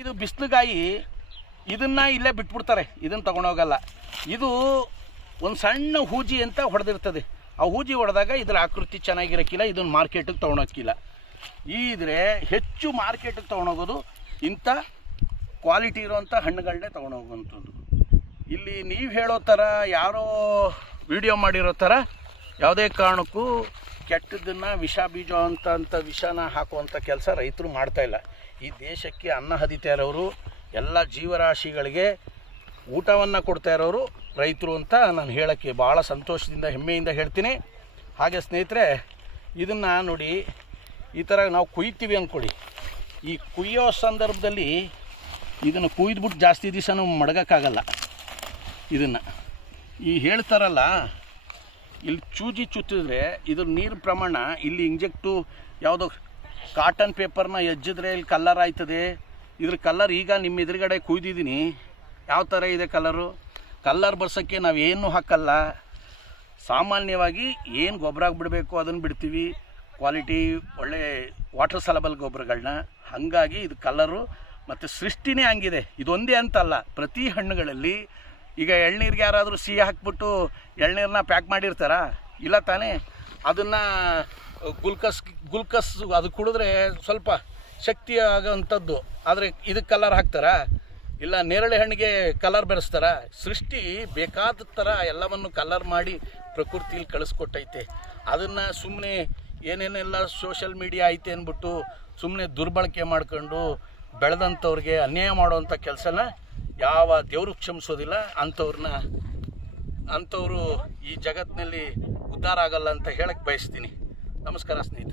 ಇದು ಬಿಸಿಲುಗಾಯಿ, ಇದನ್ನು ಇಲ್ಲೇ ಬಿಟ್ಬಿಡ್ತಾರೆ, ಇದನ್ನು ತೊಗೊಂಡೋಗಲ್ಲ. ಇದು ಒಂದು ಸಣ್ಣ ಹೂಜಿ ಅಂತ ಹೊಡೆದಿರ್ತದೆ. ಆ ಹೂಜಿ ಹೊಡೆದಾಗ ಇದರ ಆಕೃತಿ ಚೆನ್ನಾಗಿರೋಕ್ಕಿಲ್ಲ, ಇದನ್ನು ಮಾರ್ಕೆಟಿಗೆ ತೊಗೊಂಡೋಗಿಲ್ಲ. ಇದ್ರೆ ಹೆಚ್ಚು ಮಾರ್ಕೆಟಿಗೆ ತೊಗೊಂಡೋಗೋದು ಇಂಥ ಕ್ವಾಲಿಟಿ ಇರೋವಂಥ ಹಣ್ಣುಗಳನ್ನೇ ತೊಗೊಂಡೋಗುವಂಥದ್ದು. ಇಲ್ಲಿ ನೀವು ಹೇಳೋ ಥರ ಯಾರೋ ವಿಡಿಯೋ ಮಾಡಿರೋ ಥರ ಯಾವುದೇ ಕಾರಣಕ್ಕೂ ಕೆಟ್ಟದನ್ನು ವಿಷ ಬೀಜ ಅಂತ ವಿಷನ ಹಾಕುವಂಥ ಕೆಲಸ ರೈತರು ಮಾಡ್ತಾಯಿಲ್ಲ. ಈ ದೇಶಕ್ಕೆ ಅನ್ನ ಹದಿತಾ ಇರೋರು, ಎಲ್ಲ ಜೀವರಾಶಿಗಳಿಗೆ ಊಟವನ್ನು ಕೊಡ್ತಾ ಇರೋರು ರೈತರು ಅಂತ ನಾನು ಹೇಳೋಕ್ಕೆ ಭಾಳ ಸಂತೋಷದಿಂದ ಹೆಮ್ಮೆಯಿಂದ ಹೇಳ್ತೀನಿ. ಹಾಗೆ ಸ್ನೇಹಿತರೆ, ಇದನ್ನು ನೋಡಿ, ಈ ಥರ ನಾವು ಕುಯ್ತೀವಿ ಅಂದ್ಕೊಳ್ಳಿ. ಈ ಕುಯ್ಯೋ ಸಂದರ್ಭದಲ್ಲಿ ಇದನ್ನು ಕುಯ್ದುಬಿಟ್ಟು ಜಾಸ್ತಿ ದಿವಸ ನಾವು ಮಡಗೋಕ್ಕಾಗಲ್ಲ. ಇದನ್ನು ಈ ಹೇಳ್ತಾರಲ್ಲ, ಇಲ್ಲಿ ಚೂಜಿ ಚುತ್ತಿದ್ರೆ ಇದ್ರ ನೀರು ಪ್ರಮಾಣ ಇಲ್ಲಿ ಇಂಜೆಕ್ಟು ಯಾವುದೋ ಕಾಟನ್ ಪೇಪರ್ನ ಎಜ್ಜಿದ್ರೆ ಇಲ್ಲಿ ಕಲ್ಲರ್ ಆಯ್ತದೆ. ಇದ್ರ ಕಲ್ಲರ್ ಈಗ ನಿಮ್ಮ ಎದುರುಗಡೆ ಕುಯ್ದಿದ್ದೀನಿ, ಯಾವ ಥರ ಇದೆ ಕಲ್ಲರು. ಕಲ್ಲರ್ ಬರ್ಸೋಕ್ಕೆ ನಾವೇನು ಹಾಕಲ್ಲ, ಸಾಮಾನ್ಯವಾಗಿ ಏನು ಗೊಬ್ಬರ ಬಿಡಬೇಕು ಅದನ್ನು ಬಿಡ್ತೀವಿ, ಕ್ವಾಲಿಟಿ ಒಳ್ಳೆ ವಾಟರ್ ಸಲಬಲ್ ಗೊಬ್ಬರಗಳನ್ನ. ಹಾಗಾಗಿ ಇದು ಕಲ್ಲರು ಮತ್ತು ಸೃಷ್ಟಿನೇ ಹಂಗಿದೆ. ಇದೊಂದೇ ಅಂತಲ್ಲ, ಪ್ರತಿ ಹಣ್ಣುಗಳಲ್ಲಿ ಈಗ ಎಳ್ನೀರಿಗೆ ಯಾರಾದರೂ ಸಿಹಿ ಹಾಕ್ಬಿಟ್ಟು ಎಳ್ನೀರನ್ನ ಪ್ಯಾಕ್ ಮಾಡಿರ್ತಾರಾ? ಇಲ್ಲ ತಾನೇ. ಅದನ್ನು ಗುಲ್ಕಸ್ ಅದು ಕುಡಿದ್ರೆ ಸ್ವಲ್ಪ ಶಕ್ತಿ ಆಗೋವಂಥದ್ದು. ಆದರೆ ಇದಕ್ಕೆ ಕಲರ್ ಹಾಕ್ತಾರಾ? ಇಲ್ಲ. ನೇರಳೆ ಹಣ್ಣಿಗೆ ಕಲರ್ ಬೆರೆಸ್ತಾರ? ಸೃಷ್ಟಿ ಬೇಕಾದ ಥರ ಎಲ್ಲವನ್ನು ಕಲರ್ ಮಾಡಿ ಪ್ರಕೃತಿಯಲ್ಲಿ ಕಳಿಸ್ಕೊಟ್ಟೈತೆ. ಅದನ್ನು ಸುಮ್ಮನೆ ಏನೇನೆಲ್ಲ ಸೋಷಲ್ ಮೀಡಿಯಾ ಐತೆ ಅಂದ್ಬಿಟ್ಟು ಸುಮ್ಮನೆ ದುರ್ಬಳಕೆ ಮಾಡ್ಕೊಂಡು ಬೆಳೆದಂಥವ್ರಿಗೆ ಅನ್ಯಾಯ ಮಾಡುವಂಥ ಕೆಲಸನ ಯಾವ ದೇವರು ಕ್ಷಮಿಸೋದಿಲ್ಲ. ಅಂಥವರು ಈ ಜಗತ್ತಿನಲ್ಲಿ ಉದ್ಧಾರ ಆಗಲ್ಲ ಅಂತ ಹೇಳಕ್ಕೆ ಬಯಸ್ತೀನಿ. ನಮಸ್ಕಾರ ಸ್ನೇಹಿತರೆ.